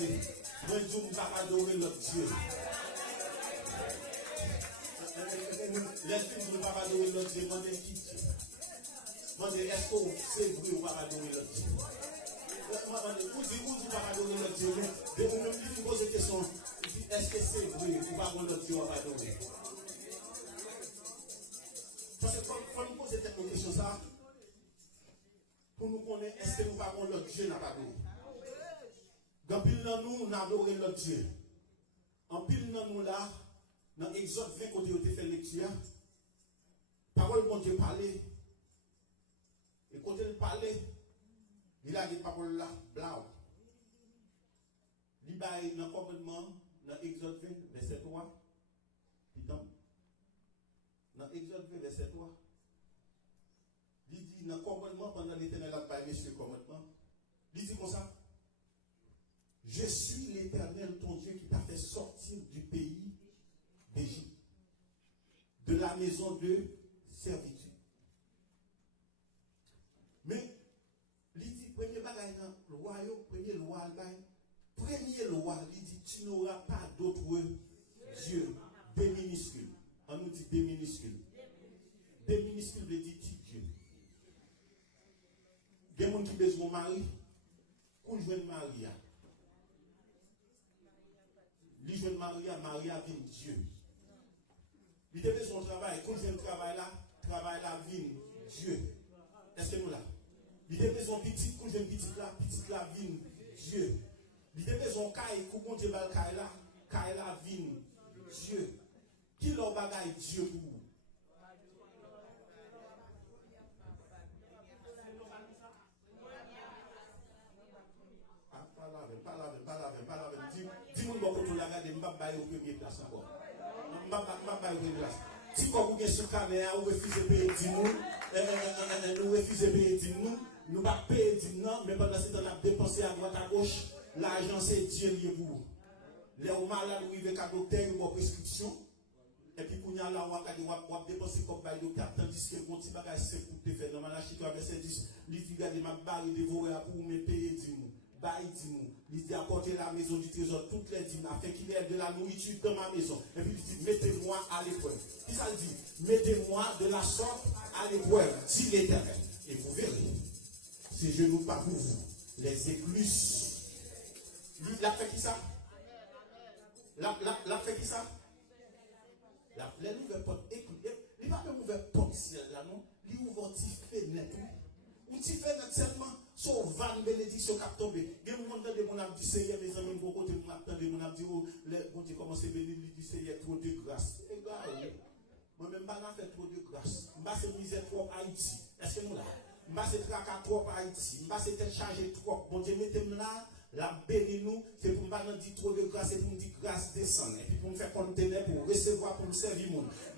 regardez, moi je ne vais pas adorer notre Dieu. Les filles ne vont pas adorer notre Dieu, demandez qui Dieu. Demandez, est-ce que c'est vrai ou pas adorer notre Dieu? Vous dites pas adorer notre Dieu, mais vous me posez une question, est-ce que c'est vrai ou pas adorer notre Dieu ou pas adorer? Parce que quand nous posons cette question, ça, pour nous connaître, est-ce que nous parlons de notre Dieu n'a pas adoré? Dans pile dans nous, on a adoré notre Dieu. En pile dans nous là, dans Exode 20, quand on a fait lecture, parole de Dieu parlait. Et quand il parlait, il a dit parole là, blanc. Il a dit dans le commandement, dans Exode 20, verset 3, dans Exode 20, verset 3, il dit dans le commandement, pendant l'Éternel a parlé sur le commandement, il dit comme ça, je suis l'Éternel, ton Dieu, qui t'a fait sortir du pays d'Égypte, de la maison de servitude. Mais, il dit, premier bagage dans le royaume, premier loi, il dit, tu n'auras pas d'autre Dieu, des minuscules. On nous dit des minuscules. Des minuscules veut dire petit Dieu. Il y a des gens qui ont besoin de mari, pour jouer Maria. Lui jeune Maria vient Dieu. Il a besoin de travail. Quand je viens de travail là vient Dieu. Est-ce que nous là? Il a besoin de petit, quand je viens de petit là vient Dieu. Il a besoin de caille, quand on dit caille là vient Dieu. Qui leur bagaille Dieu pour vous? Pas la même. Dis-moi que tu l'as regardé, je ne vais pas bailler au premier place encore. Je ne vais pas bailler au premier place. Si vous avez ce caméra, vous refusez de payer 10 nous, nous refusez de payer 10 nous, nous ne pas payer 10 non, mais pendant ce temps, on a dépensé à droite à gauche, l'argent c'est Dieu lié pour vous. Les malades, vous arrivez à docteur, vous avez prescription, et puis quand vous avez là, vous avez dépensé comme bail docteur, tandis que vous avez un petit c'est pour te faire. Dans la chute, verset 10, il dit, regardez, ma barre est dévorée pour me payer 10 nous. Il dit apporter la maison du trésor toutes les dîmes afin qu'il y ait de la nourriture dans ma maison. Et puis il dit mettez-moi à l'épreuve. Qui ça dit? Mettez-moi de la sorte à l'épreuve, dit l'Éternel. Et vous verrez, si je n'ouvre pas pour vous les écluses. La fait qui ça? La fait qui ça? La nouvelle porte écluse. Il va pas ouvrir porte ciel là non. Il ouvre une fenêtre. Une petite fenêtre seulement. So, van bénédiction qui a tombé. Il y a un moment de mon âme du Seigneur, mes amis, mon côté, mon âme de mon âme dit, bon Dieu, comment c'est béni du Seigneur, trop de grâce. Et gars, moi-même, je fait trop de grâce. Je suis misère trop Haïti. Est-ce que nous là? Je suis traqué trop Haïti. Je suis chargé trop. Bon Dieu, mettez-moi là. La béni nous, c'est pour ne dire trop de grâce, c'est pour me dire grâce descend. Et puis pour me faire contenir, pour recevoir, pour me servir.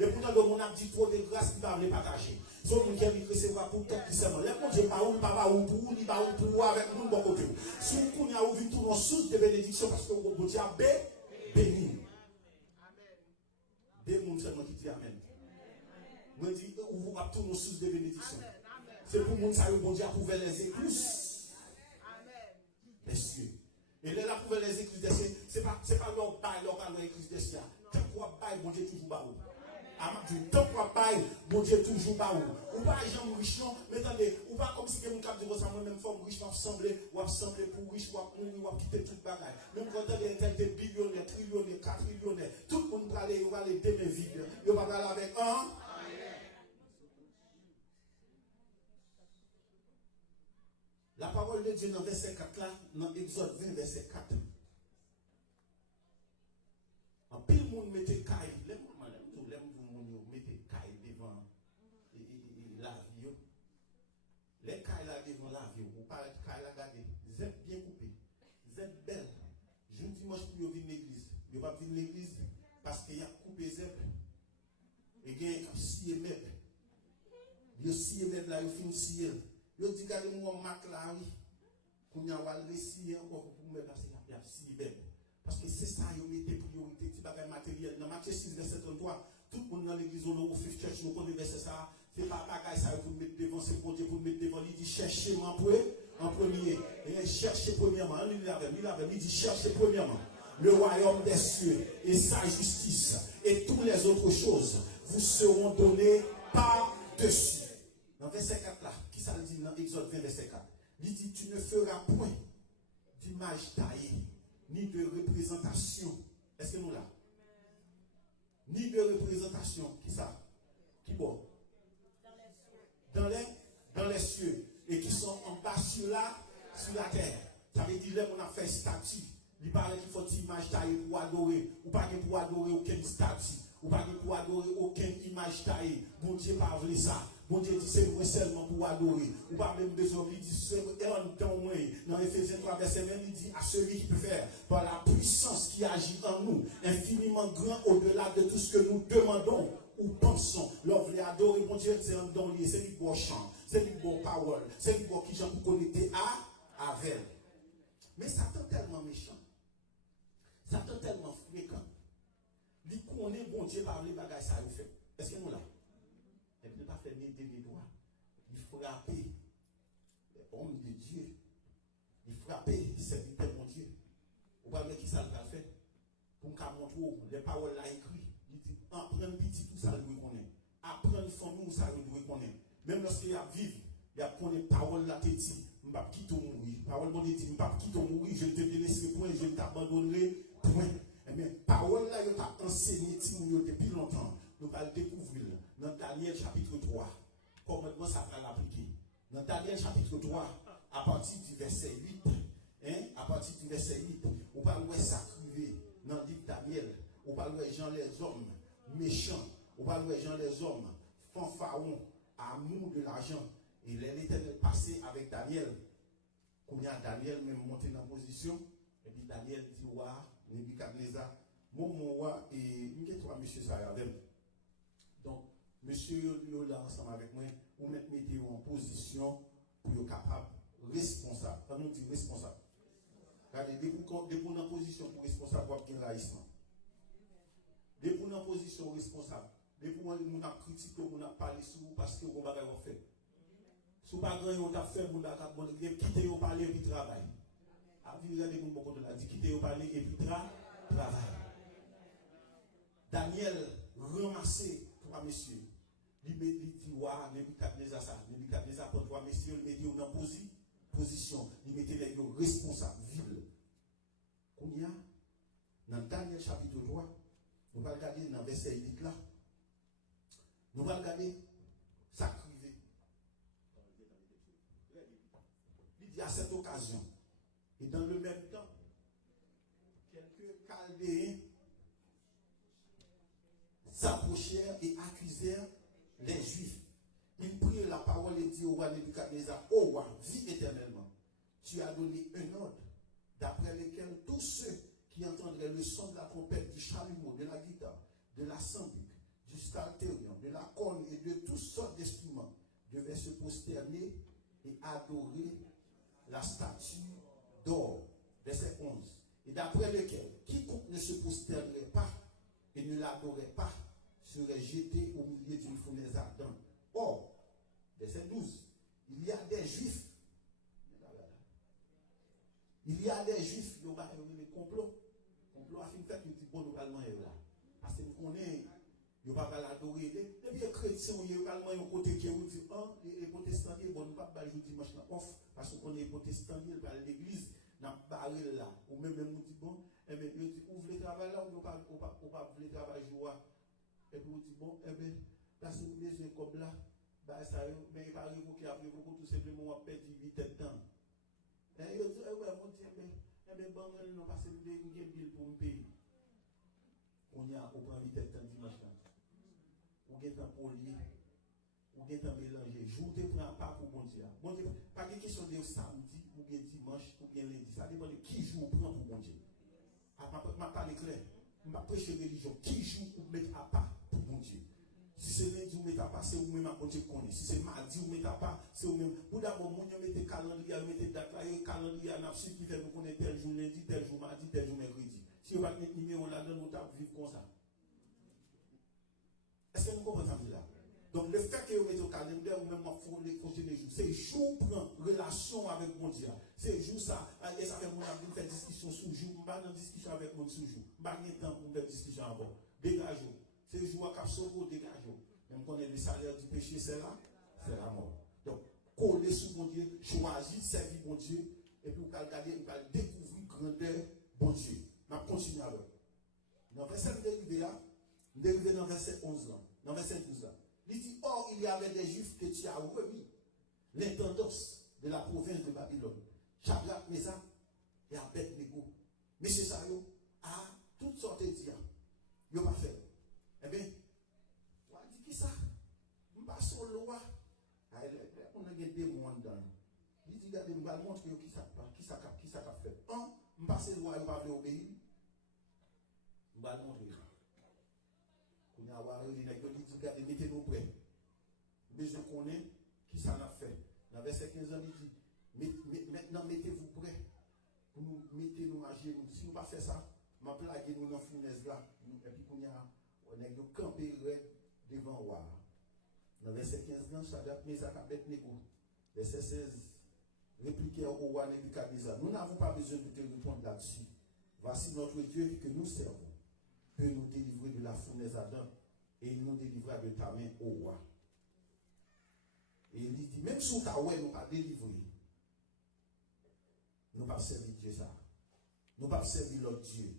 Mais pourtant, de mon âme dit trop de grâce, il va me partager. Sauf que qui recevoir pour tout qui seulement. Les Dieu pas où, pas où pour, il va où pour avec nous, bon côté. Si vous avez ouvert tout nos sources de bénédiction, parce que vous Dieu a béni. Des gens seulement qui disent Amen. Moi, je dis, vous avez tous nos sources de bénédiction. C'est pour nous, ça, bon Dieu a ouvert les écluses. Messieurs. Et là, pour les écluses des cieux, c'est pas leur bail, leur écluse des cieux. Tant qu'on bail, bon Dieu toujours bas. Tant qu'on bail, bon Dieu toujours bas. Ou pas gens riches, mais attendez, ou pas comme si quelqu'un cap de ça, moi-même, forme riche, ou assembler pour riche, ou quitter toute bagaille. Même quand on est des billionnaires, trillionnaires, quadrillionnaires, tout le monde va aller demain vide. Il va aller avec un. La parole de Dieu dans verset 4 là, dans Exode 20, verset 4. En pile monde mettez caille, les monde mettez caille devant la vie. Les cailles là devant la vie, vous parlez de caille là, regardez, vous êtes bien coupé, vous êtes belle. Je ne dimanche pour venir l'église. Vous ne pas venir l'église parce qu'il y a coupé zep. Et il y a 6 mètres. Il y a 6 mètres là, il y a 6 mètres. Je dis que moi, Mac là, oui, qu'on a réussi encore pour me passer la pierre, parce que c'est ça, il y a des priorités, des bagages matériels. Dans Matthieu 6, verset 33, tout le monde dans l'église, on a au Fifth Church, nous connaissons verset ça, c'est pas bagages ça pour mettre devant, c'est pour Dieu pour mettre devant, il dit cherchez-moi pour En premier, et cherchez premièrement, il dit cherchez premièrement le royaume des cieux et sa justice, et toutes les autres choses vous seront données par-dessus. Dans verset 4 là, qui ça le dit dans Exode 20, verset 4? Il dit, tu ne feras point d'image taillée, ni de représentation. Est-ce que nous là? Ni de représentation. Qui ça? Qui bon? Dans les cieux. Et qui sont en bas sur la terre. Ça veut dire qu'on a fait statue. Il parle qu'il faut une image taillée pour adorer. Ou pas pour adorer aucune statue. Ou pas pour adorer aucune image taillée. Bon Dieu pas voulu ça. Bon Dieu dit c'est moi seulement pour adorer. Ou pas même besoin. Il dit c'est dans moi. Dans Ephésiens 3 verset 20, il dit à celui qui peut faire par la puissance qui agit en nous, infiniment grand au-delà de tout ce que nous demandons ou pensons. L'on veut adorer bon Dieu, c'est un don lié, c'est du bon chant, c'est du bon power, c'est du bon qui j'en pour connecter avec. Mais Satan tellement méchant. Satan tellement fréquent. Il connaît bon Dieu par les bagages ça fait. Est-ce que nous là? Et puis, il n'a pas fait ni des doigts. Il frappait les hommes de Dieu. Il frappait les serviteurs de mon Dieu. Vous voyez qui ça l'a fait? Pour qu'on montre les paroles là écrites. Il dit, apprendre petit tout ça, il doit connaître. Apprendre famille, ça, il doit connaître. Même lorsqu'il y a vivre, il y a qu'on les paroles là, il dit, je ne vais pas quitter mourir. Parole bon dit, je ne vais pas quitter mourir, je ne te laisserai point, je ne t'abandonnerai point. Mais parole là, il a enseigné depuis longtemps. Nous allons découvrir dans Daniel chapitre 3 comment ça va l'appliquer. Dans Daniel chapitre 3, à partir du verset 8, à partir du verset 8, on va voir ça crier dans le livre Daniel. On va voir gens les hommes méchants, on va voir gens les hommes fanfarons, amour de l'argent. Et l'Éternel passé avec Daniel. Quand il y a Daniel même monté dans la position, et puis Daniel dit, ouah, Nebuchadnezzar, mon roi, et nous trois monsieur ça avec. Donc, monsieur, là ensemble avec moi, vous mettez en position pour être capable, responsable. Quand on dit responsable, regardez, dès que vous en position pour responsable, vous avez un raïssement. Dès que vous en position responsable, dès que vous avez critiqué, vous avez parlé sur vous parce que vous avez fait. Si vous n'avez pas fait, vous avez quitté, vous parler et puis travail. Vous avez dit quitter, vous parler et puis travail. Daniel ramassé trois messieurs. Il dit, waouh, Nebuchadnezzar ça. Nebuchadnezzar pour trois messieurs, il met dans position. Il mettait les responsables, ville. Combien? Dans Daniel chapitre 3, nous allons regarder dans verset 8 là. Nous allons regarder ça crivé. Il dit à cette occasion, et dans le même temps, quelques Chaldéens s'approchèrent et accusèrent les Juifs. Ils prirent la parole et dirent au roi Nebuchadnezzar, ô roi, vis éternellement. Tu as donné un ordre, d'après lequel tous ceux qui entendraient le son de la trompette, du chalumeau, de la guitare, de la sambuc, du psalterion, de la corne et de toutes sortes d'instruments devaient se prosterner et adorer la statue d'or. Verset 11. Et d'après lequel, quiconque ne se prosternerait pas et ne l'adorait pas serait jeté au milieu d'une fournaise ardente. Or, verset 12, il y a des juifs, qui ont des complots. Complot a fait que dit bon, nous allons là. Parce que nous connaissons, nous ne pouvons pas l'adorer. Les vieux chrétiens, ils ont un côté qui ont dit, les protestants, bon, nous ne pouvons pas jouer dimanche off, parce qu'on est protestants, ils vont à l'église, dans barrel là, ou même nous dit bon, eh bien, nous dit, ouvre le travail là, ou pas le travail joie. Et puis, nous dit bon, eh bien, parce que nous besoin comme là, bah, ça, mais il va révoquer après, beaucoup tout simplement, on va perdre 8 ans de temps. Et il dit, eh bien, mon Dieu, eh bien, bon, non, parce que nous avons une bill pour me payer. On y a, on prend 8 ans de temps dimanche là. On est en polier, on est en mélanger. Jour de prends pas pour bon Dieu. Bon Dieu, pas de question de samedi, ou bien dimanche, ou bien lundi. Ça dépend de qui jour on prend pour bon Dieu. Je ne parle clair. Je ne prêche religion. Qui joue pour mettre à part pour bon Dieu? Si c'est lundi ou mettre à part, c'est vous-même à bon Dieu connaît. Si c'est mardi ou mettre à part, c'est vous-même. Pour d'abord, vous mettez calendrier, vous mettez date là, et calendrier à qui fait vous connaître tel jour lundi, tel jour mardi, tel jour mercredi. Si vous ne mettez pas numéro là-dedans, vous allez vivre comme ça. Est-ce que nous comprenons ça là? Donc le fait que vous mettez au calendrier ou même faut les jours, c'est jour prend relation avec mon Dieu. C'est jour ça, et ça fait mon ami faire discussion sous jour, on pas dans discussion avec mon sous jour. Pas de temps pour faire discussion avant. Dégagez. C'est jour à cap sauver, dégagez. Même qu'on est le salaire du péché, c'est là, c'est la mort. Donc coller sous mon Dieu, choisir, servir mon Dieu, et puis vous allez regarder, vous allez découvrir grandeur bon Dieu. On continue alors. Dans le verset dérivé dans le verset 11 là, dans le verset 12 là. Il dit, or, il y avait des Juifs que tu as remis l'intendance de la province de Babylone, Shadrach, Meshach et Abednego. Mais c'est ça, à toutes sortes de dire, il n'a pas fait. Eh bien, on a dit qui ça? On passe sur le loi. On a des mois dedans. Il dit, regardez, on va montrer qui ça fait. On passe le loi, on va obéir. On va montrer. On a avoir les nègres qui disent, regardez, mettez-nous prêts. Mais je connais qui ça a fait. Dans le verset 15 ans, il dit, maintenant mettez-vous prêts pour nous mettez-nous à genoux. Si nous ne pas faire ça, ma plague nous dans la fournaise là. Et puis on a campé devant le roi. Dans le verset 15 ans, Shadrach, Meshach, Abednego. Verset 16, répliquez au roi Nebuchadnezzar. Nous n'avons pas besoin de te répondre là-dessus. Voici notre Dieu que nous servons. Peut nous délivrer de la fournaise Adam et il nous délivrera de ta main au roi. Et il dit, même si ta ouais nous pas délivré, nous pas servir Dieu ça. Nous pas servir l'autre Dieu.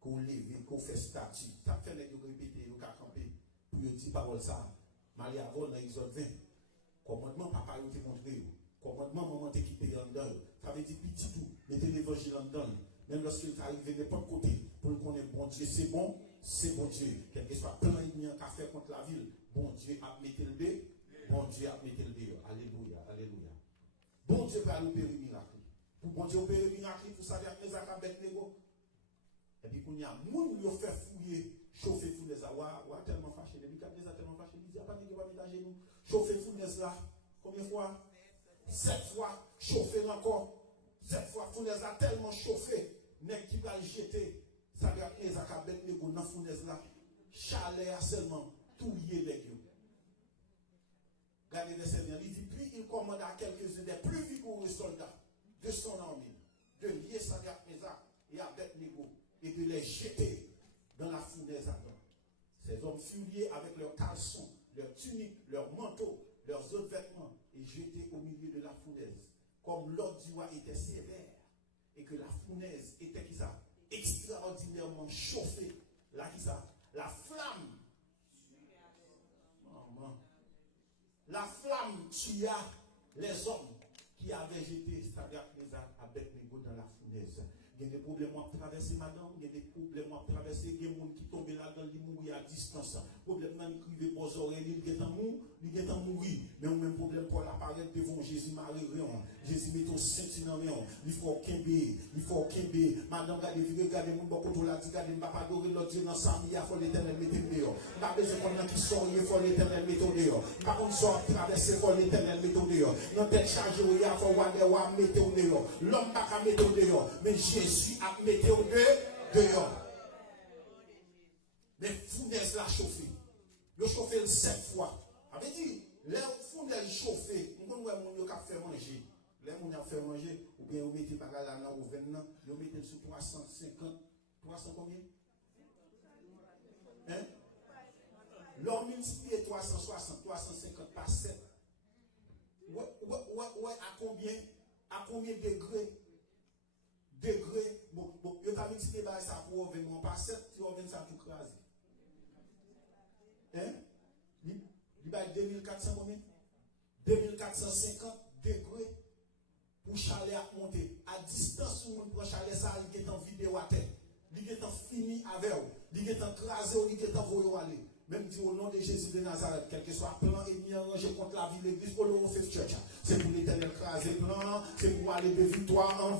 Qu'on lève, qu'on fait statut. Ça fait les répéter, nous camper pour dire parole ça. Marie avant dans Exode 20. Commandement papa vous te montré. Commandement maman t'équiper en dedans. Ça veut dire petit tout, mettez l'évangile en dedans. Même lorsqu'il arrive de n'importe côté, pour le connaître bon Dieu, c'est bon Dieu. Quel que soit plein ennemi qu'a fait contre la ville, bon Dieu a mis le dé, bon Dieu a mis le dé. Alléluia, alléluia. Bon Dieu peut aller opérer miracle. Pour bon Dieu opérer miracle, pour ça, il y a Meshach Abednego. Et puis, il y a des gens qui ont fait fouiller, chauffer fournaise là. Ouah, tellement fâché. Les Nebuchadnezzar tellement fâché. Il dit, il n'y a pas de gens qui vont mettre à genoux. Chauffer fournaise là. Combien de fois? 7 fois. Chauffer encore. 7 fois. Fournaise là tellement chauffé. N'est qui va jeter. Ça va être Meshach Abednego dans la fournaise là. Chalet a seulement tout lié les yeux. Regardez les Seigneurs. Il dit, puis il commande à quelques-uns des plus vigoureux soldats de son armée de lier Shadrach, Meshach et Abednego et de les jeter dans la fournaise Adam. Ces hommes furent liés avec leurs caleçons, leurs tuniques, leurs manteaux, leurs autres vêtements et jetés au milieu de la fournaise. Comme l'ordre du roi était sévère et que la fournaise était qui ça? Extraordinairement chauffée. Là qui ça? La flamme. Maman. La flamme tua les hommes qui avaient jeté Shadrach, Meshach, Abednego dans la fournaise. Il y a des problèmes à traverser, madame. Il y a des problèmes à traverser. Il y a des gens qui tombent là-dedans, ils mourent à distance. Problème, ils crivent aux oreilles, ils sont mourir. Mais on a un problème pour l'apparaître devant Jésus, Marie, Jésus met au Saint dans le il faut qu'aimer. Madame, regardez, mon beaucoup de la dit, regardez, pas adorer l'autre Dieu dans sa vie, il faut l'éternel mettre dehors. Pas besoin qu'on qui sort, il faut l'éternel mettre dehors. Par contre, sort traverser, il faut l'éternel mettre dehors. Dans telle charge, il faut mettre dehors. L'homme n'a qu'à mettre dehors. Mais Jésus a mis dehors. Mais fournaise l'a chauffé. Il chauffé 7 fois. Avait dit, les fournaises chauffées, on va faire manger. Les gens fait manger, ou bien vous mettez par là, ou 20 ans, vous mettez sur 350. 300 combien? Hein? L'homme multiplié 360, 350 par 7. Ouais, à combien de degrés? Bon, il y a multiplié par ça pour 20 par 7, tu vas 20 ça tout crasé. Hein? Il va 2400 combien? 2450 degrés pour chalet à monter. À distance, où on prend chalet, ça, il est en vidéo à terre. Il est en fini avec vous. Il est en crasé, il est en voyou aller. Même dit au nom de Jésus de Nazareth, quel que soit plan ennemi arrangé contre la vie de l'église, pour le fait church. C'est pour l'éternel craser plan, c'est pour aller de victoire en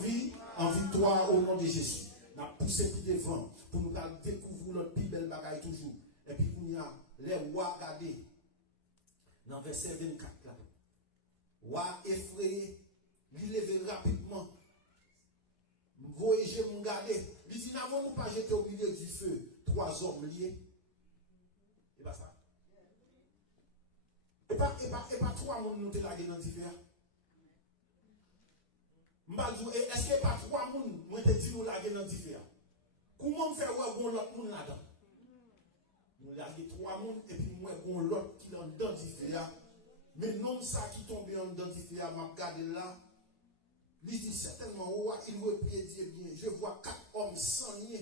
victoire au nom de Jésus. On a poussé tout devant pour nous découvrir notre plus belle bagaille toujours. Et puis, il y a les rois regardés. Dans verset 24 là. Roi effrayé, il lève rapidement. Voyager, mon garder. Il dit, n'avons-nous pas jeté au milieu du feu 3 hommes liés? Et pas ça. pas 3 monde nous te lagué dans différent. Est-ce que pas 3 monde moi te dit nous laguer dans différent? Comment faire ouais gon l'autre monde là-dedans? Nous laguer 3 monde et puis moi gon l'autre qui dans différent. Mais non ça qui tombe dans différent m'a regardé là. Il dit certainement il veut prier Dieu bien. Je vois 4 hommes sans lien.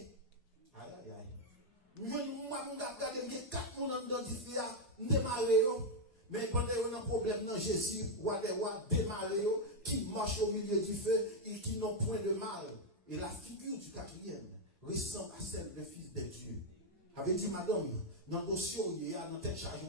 Aïe aïe aïe. Moi regarder 4 monde dans différent, démarrer yo. Mais pendant qu'on a un problème dans Jésus, démarrer qui marche au milieu du feu et qui n'ont point de mal. Et la figure du 4e ressemble à celle du Fils de Dieu. Avait dit madame, dans le dossier, il y a dans tête charge,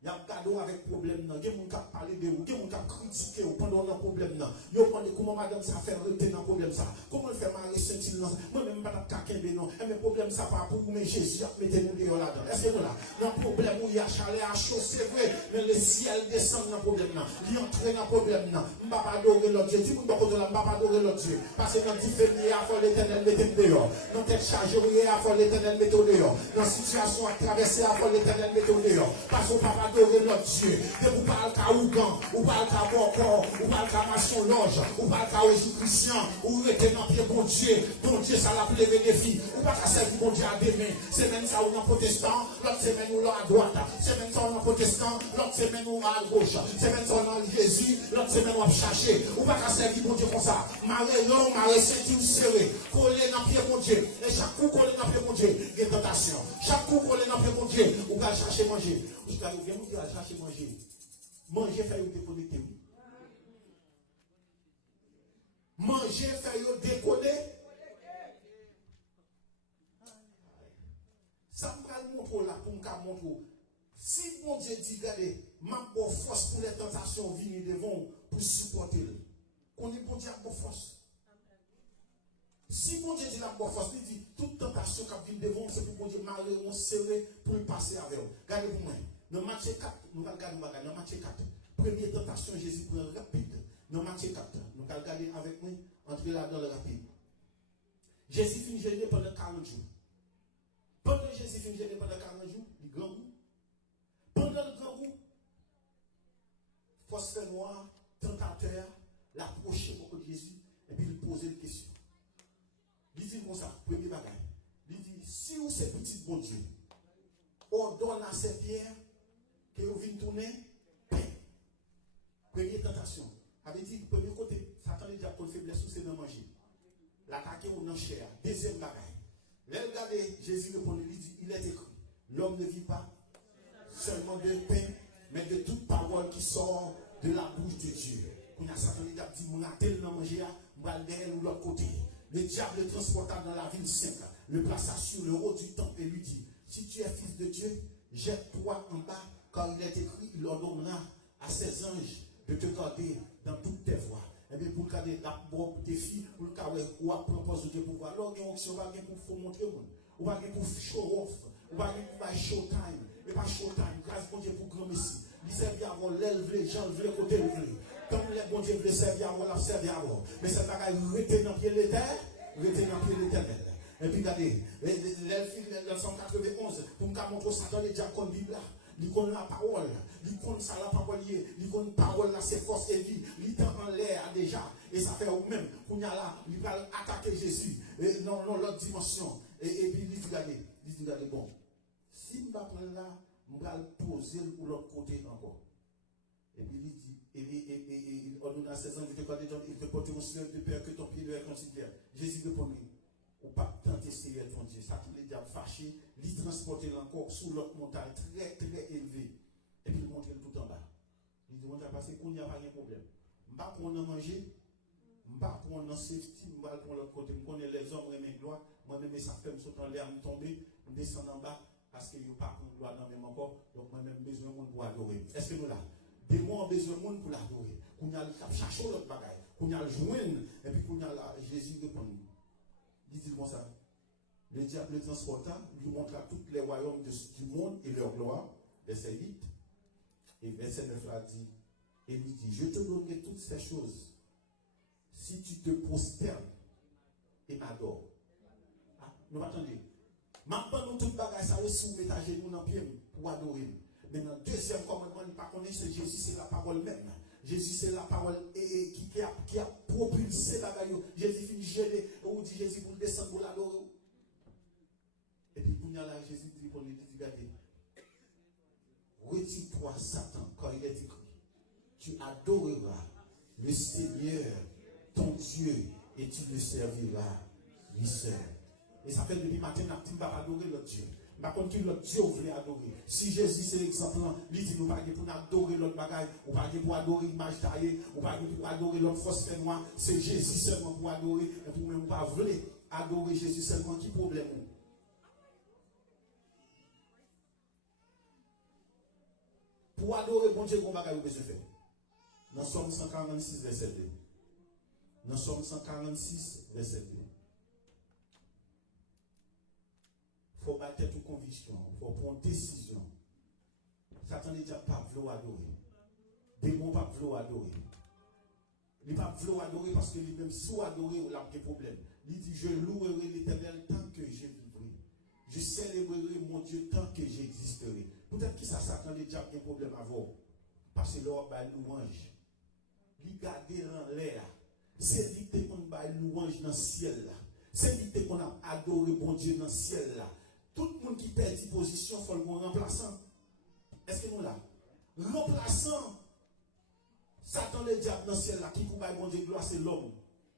il y a un cadeau avec problème. Il y a des gens qui parlent de vous, il y a des gens qui critiquent pendant le problème. Ils demandent comment madame ça fait rester dans le problème. Comment elle fait mal ressentir dans moi-même, pas de caquin, non. Mais le problème, ça pas pour vous, mais Jésus a mis nous là-dedans. Est-ce que nous là? Dans le problème où il y a chalet à chaud, c'est vrai, mais le ciel descend dans le problème. Il entre dans le problème. Je ne vais pas adorer l'autre Dieu. Dis-moi, je ne vais pas adorer l'autre Dieu. Parce que dans le différent, il faut l'éternel mettre dehors. Dans telle charge, il faut l'éternel mettre dehors. Dans la situation à traverser, il faut l'éternel mettre dehors. Parce qu'on ne peut pas adorer l'autre Dieu. Et vous parlez qu'à Ougan, vous parlez qu'à Bocor, vous parlez qu'à Maçon Loge, vous parlez qu'à Jésus-Christian, vous mettez dans pied bon Dieu, ça l'a plus levé des filles. Vous parlez qu'à servir bon Dieu à demain. C'est même ça où on est protestant, l'autre semaine où on est à droite. C'est même ça où on est protestant, l'autre semaine où on est à gauche. C'est même ça où on est Jésus, l'autre semaine où on est cherché. Vous parlez qu'à servir bon Dieu comme ça. Maré long, maré ceinture serré, collé dans pied bon Dieu. Et chaque coup collé dans pied bon Dieu, il y a une tentation. Chaque coup collé dans pied bon Dieu, vous allez chercher manger. Vous allez chercher manger. Manger fait vous déconnecter. Manger fait vous déconner. Ça me montre là pour me montrer. Si bon Dieu dit, regardez, ma bonne force pour les tentations venir devant pour supporter. Qu'on est bon Dieu à bonne force. Si bon Dieu dit la bonne force, il dit toute tentation qui vient devant, c'est pour bon Dieu marrer, on serrer pour le passer avec vous. Regardez pour moi. Dans Matthieu 4, nous allons regarder dans Matthieu 4. Première tentation, Jésus prend rapide. Dans Matthieu 4, nous allons regarder avec moi, entrer là dans le rapide. Jésus finit gêné pendant 40 jours. Pendant Jésus finit gêné pendant 40 jours, il grand goût. Pendant le grand goût, force fait noir, tentateur, l'approcher au de Jésus, et puis il pose une question. Il dit comme ça, premier bagage. Il dit, si vous c'est petit bon Dieu, ordonne à ces pierres que vous venez tourner pain. Première tentation. Avait dit, premier côté, Satan déjà pour faiblesse, c'est de manger. L'attaquer ou non chair. Deuxième bagaille. Là, regardez, Jésus répond, il dit, il est écrit, l'homme ne vit pas seulement de pain, mais de toute parole qui sort de la bouche de Dieu. Quand Satan il a dit, mon attel non manger, moi derrière ou l'autre côté. Le diable le transporta dans la ville sainte, le plaça sur le haut du temple et lui dit, si tu es fils de Dieu, jette-toi en bas, car il est écrit, il ordonnera à ses anges de te garder dans toutes tes voies. Et bien, pour garder d'abord tes filles, pour le cas où on propose de Dieu pour voir. Alors, il y a une option, pour montrer au monde. Ou pas pour show off. Ou pas pour show time. Et pas show time. Grâce à Dieu pour grand Messie. Il servait avant l'élève, les gens, le côté le comme les bon Dieu veut servir avant, l'a servir avant. Mais cette bagaille rete dans pied l'éternel, rete dans pied l'éternel. Et puis regardez, le 191, pour me montrer Satan, les diacons Bible là. Il connaît la parole, il connaît ça la parole, il connaît la parole là, c'est force et vie, il est en l'air déjà, et ça fait au même, qu'on y a là, il va attaquer Jésus, et non, l'autre dimension, et puis il dit, regardez, bon, si je vais prendre là, je vais le poser pour l'autre côté encore. Et puis il dit, et on nous a 16 ans, il te porte mon Seigneur de peur que ton pied doit considérer. Jésus répond, ou pas tenter Seigneur ton Dieu. Ça tous les diables fâchés, lui transporter encore sous l'autre montagne très très élevée. Et puis il montre tout en bas. Il dit, on a passé qu'on n'y a pas de problème. Je ne vais pas prendre manger, je ne vais pas prendre safety, je ne vais pas prendre l'autre côté. Je connais les hommes et mes gloires. Moi-même, ça fait me sauter en l'air, me tomber, me descendre en bas, parce qu'il n'y a pas de gloire dans même encore. Donc moi-même, besoin de monde pour adorer. Est-ce que nous là? Des mots ont besoin de monde pour l'adorer. Qu'on a cherché l'autre bagaille, qu'on a le joindre, et puis qu'on a Jésus répond. Dit-il comme ça. Le diable le transporta, lui montra tous les royaumes du monde et leur gloire. Verset 8. Et verset 9 là dit, et lui dit, je te donnerai toutes ces choses si tu te prosternes et m'adores. Ah, nous attendez. Maintenant, nous tout bagage ça aussi, vous mettez à genoux dans le pied pour adorer. Mais dans le deuxième commandement, il ne pas connaître c'est Jésus, c'est la parole même. Jésus, c'est la parole qui a propulsé la bagaille. Jésus finit gêné. On dit Jésus pour descendre pour l'adorer. Et puis, pour y aller, Jésus dit pour lui dire, regardez, retire-toi, Satan, quand il est écrit. Tu adoreras le Seigneur, ton Dieu, et tu le serviras, lui seul. Et ça fait depuis matin, tu ne vas pas adorer l'autre Dieu. Par contre, qui l'autre Dieu voulait adorer. Si Jésus, c'est l'exemple, il dit, nous ne pouvons pas adorer l'autre bagaille, ou pas pour adorer l'image taillée, ou pas pour adorer l'autre fausse noire. C'est Jésus seulement pour adorer, et pour même pas vouloir adorer Jésus seulement. Qui problème? Pour adorer bon Dieu, qu'on va faire. Dans Somme 146, verset 2. Dans Somme 146, verset 2. Il faut battre toute conviction. Il faut prendre décision. Satan n'est pas vouloir adorer. Démon pas vouloir adorer. Il pas vouloir adorer parce que lui-même, sous adorer, il a des problèmes. Il dit, je louerai l'Éternel tant que je vivrai. Je célébrerai mon Dieu tant que j'existerai. Peut-être que ça, Satan n'est déjà des problèmes avant. Parce que l'or va louange. Il garde en l'air. C'est lui qu'on va louange dans le ciel là. C'est lui qu'on a adoré bon Dieu dans le ciel là. Tout le monde qui perd une position, il faut le remplaçant. Est-ce que nous là? Remplaçant. Satan le diable dans le ciel là, qui pour bon Dieu gloire, c'est l'homme.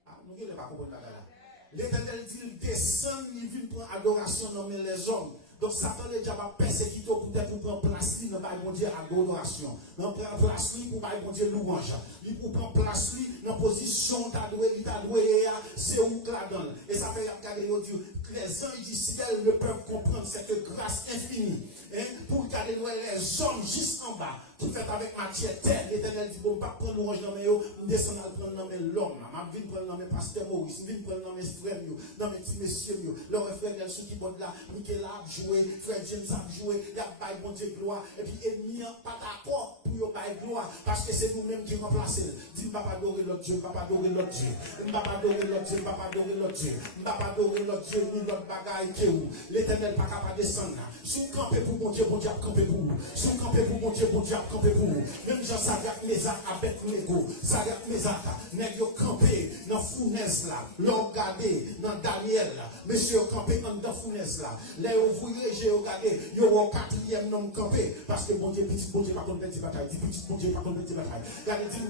Ah, nous ne pas comprendre là. L'Éternel dit, il descend, il vient prendre adoration dans les hommes. Donc Satan le diable a persécuté pour prendre place dans bon Dieu adoration. Dans prendre place pour bon Dieu louange. Il pour prendre place dans position il t'a doué, c'est où que la donne. Et ça fait regarder Dieu. Les anges du ciel ne peuvent comprendre cette grâce infinie. Hein? Pour regarder les hommes juste en bas, qui fait avec matière terre. L'Éternel dit, bon, pas prendre louange dans mes yeux, descendre à prendre dans mes l'homme. Je viens prendre dans mes pasteur Maurice, je viens prendre dans mes frères, dans mes petits messieurs, leurs frères Nelson qui vont là, Michael a joué, frère James a joué, il y a pas bon Dieu gloire. Et puis, ennemi n'a pas d'accord pour y bailler gloire, parce que c'est nous-mêmes qui remplaçons. Dis, je ne vais pas adorer l'autre Dieu, je ne vais pas adorer l'autre Dieu, je ne vais pas adorer l'autre Dieu, je ne vais pas adorer l'autre Dieu, je ne vais pas adorer l'autre Dieu, ni l'autre bagaille qui est où. L'Éternel pas capable de descendre. Si vous campez pour mon Dieu a campé pour vous. Si vous campez pour mon Dieu a campé pour vous. Même Jean Sadak Mézak avec l'ego. Sadak Mézak, n'est pas campé dans la fournaise là. L'on regardé dans Daniel là. Monsieur campé dans la fournaise là. Là, vous voyez, j'ai regardé, il y a un quatrième nom campé. Parce que mon Dieu, petit bon Dieu, pas contre petite bataille. Dit petit bon Dieu, pas contre petite bataille. Regardez, dit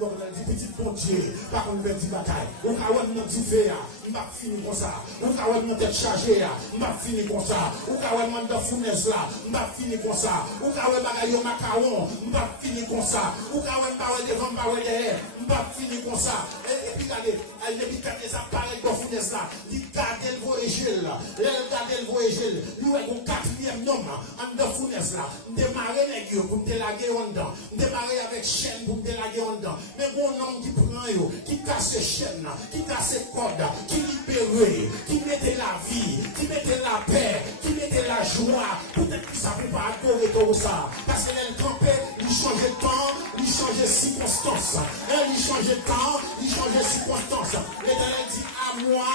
petit bon Dieu, pas contre petite bataille. Ou quand on a dit fait, il m'a fini comme ça. Ou quand on a tête chargée, il m'a fini comme ça. Ou quand on a dans la fournaise là, il m'a fini comme ça. Ou quand on a macaron, il m'a fini comme ça. Ou quand on a des grands derrière, il m'a fini comme ça. Et puis regardez, il a des appareils de la fournaise là. Il garde le voyageur là. Il garde le voyageur. Il a un quatrième nom en de fournaise là. Il démarre les gueux pour me délaguer en dedans. Il démarre avec chaîne pour me délaguer en dedans. Mais bon homme qui prend yo, qui casse chaîne, qui casse corde, qui libère, qui mettait la vie, qui mettait la paix, qui mettait la joie. Peut-être que ça ne peut pas adorer comme ça. Parce que elle campait, il changeait de temps, il changeait de circonstance. Il changeait de temps, il changeait de circonstance. L'Éternel dit à moi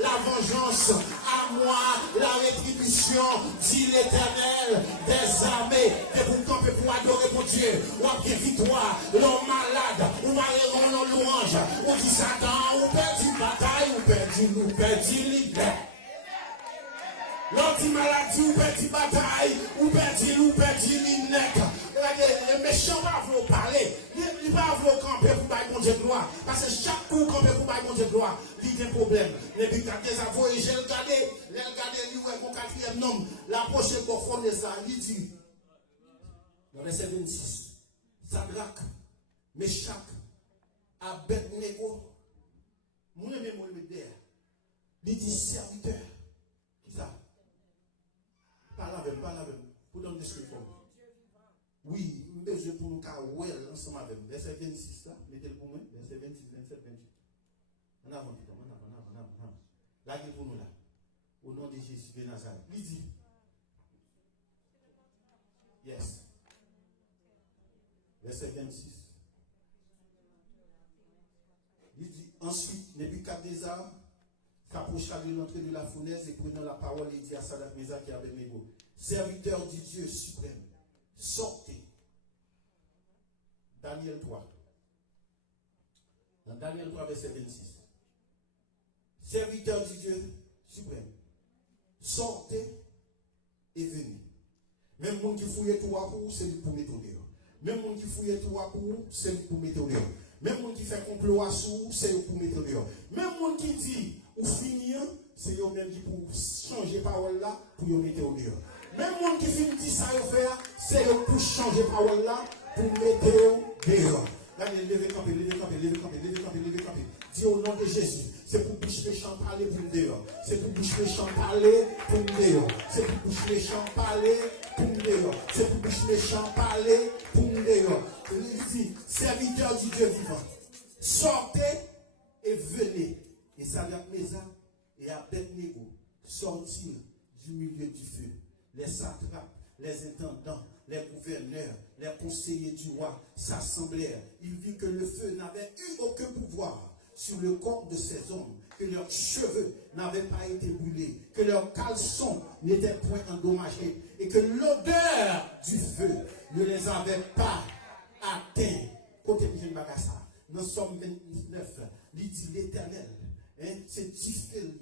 la vengeance, à moi la rétribution, dit l'Éternel des armées. Et vous campez pour adorer mon Dieu. Ou à bien victoire, l'homme malade, ou malheureux, l'on louange. Ou dit Satan, ou perdu bataille, ou perdu l'hiver. L'autre maladie, ou perdu bataille, ou perdu l'inec. Les méchants ne vont pas parler. Ils ne vont pas camper pour bailler mon Dieu de gloire. Parce que chaque coup camper pour bailler mon Dieu de gloire, il y a un problème. Les bicatés à voyer, j'ai regardé, lui, mon quatrième nom, la prochaine fois, il dit, dans le verset 26, Sadrak, Meshach, Abednego, mon aimé, mon leader, il dit serviteur. Qui ça? Parle avec, pour donner des choses. Oui, besoin pour nous car well ensemble avec verset 26 là, mettez-le pour moi, verset 26, 27, 28. En avant, en avant. Là, il est pour nous là. Au nom de Jésus de Nazareth. Il dit. Yes. Verset 26. Il dit, ensuite, Nebuchadnezzar s'approcha de l'entrée de la fournaise et prenant la parole, il dit à Sadak Mézak et Abednego, serviteur du Dieu suprême, sortez Daniel 3. Dans Daniel 3, verset 26. Serviteur du Dieu suprême, sortez et venez. Même monde qui fouille tout à coup, c'est pour mettre au dehors. Même monde qui fouille tout à coup, c'est pour mettre au dehors. Même monde qui fait complot à sous, c'est pour mettre au dehors. Même monde qui dit ou finir, c'est eux même qui pour changer parole là pour y mettre au dehors. Même monde qui finit dit ça au faire, c'est eux pour changer parole là pour mettre au dehors. Regardez, levez camper, levez camper, levez camper, levez camper, levez camper. Dis au nom de Jésus, c'est pour bouche méchant parler pour me dehors. C'est pour bouche méchant parler pour me dehors. C'est pour bouche méchant parler pour me dehors. C'est pour bouche méchant parler pour me dehors. Il dit, serviteur du Dieu vivant, sortez et venez. Et Sadrach, Mésach et Abednego sortirent du milieu du feu. Les satrapes, les intendants, les gouverneurs, les conseillers du roi s'assemblèrent. Ils virent que le feu n'avait eu aucun pouvoir sur le corps de ces hommes, que leurs cheveux n'avaient pas été brûlés, que leurs caleçons n'étaient point endommagés, et que l'odeur du feu ne les avait pas atteints. Côté de Bagassa, dans Somme 29, il dit l'Éternel, c'est différent.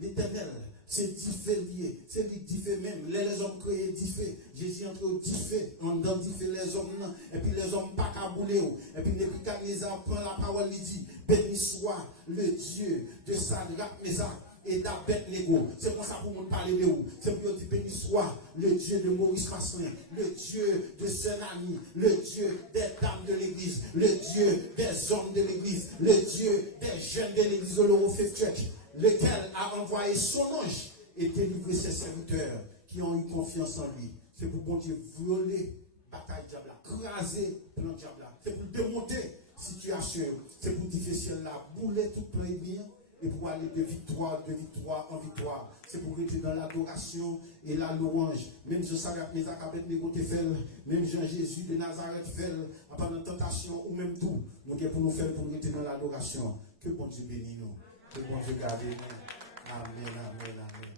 L'Éternel, c'est différent. C'est différent même. Les hommes créés différents. Jésus entre différents. On donne différents les hommes. Et puis les hommes pas qu'à bouler. Et puis Nebuchadnezzar prend la parole, il dit, béni soit le Dieu de Sadrach, Mésach et d'Abednego. C'est pour ça pour nous parler de vous. C'est pour dire béni soit le Dieu de Maurice Masselin, le Dieu de Saint-Ami, le Dieu des dames de l'église, le Dieu des hommes de l'église, le Dieu des jeunes de l'église de l'Eurofait Church, lequel a envoyé son ange et délivré ses serviteurs qui ont eu confiance en lui. C'est pour bon Dieu violer bataille diable, craser plan diable. C'est pour démonter situation. C'est pour difficiler la bouler tout plein bien. Et pour aller de victoire en victoire. C'est pour rester dans l'adoration et la louange. Même Jean-Sadrach, Mésach, Abednego te fait, même Jean-Jésus de Nazareth fait, pendant la tentation ou même tout. Nous sommes pour nous faire pour rester dans l'adoration. Que bon Dieu bénisse nous. Que bon Dieu garde nous. Amen, amen, amen.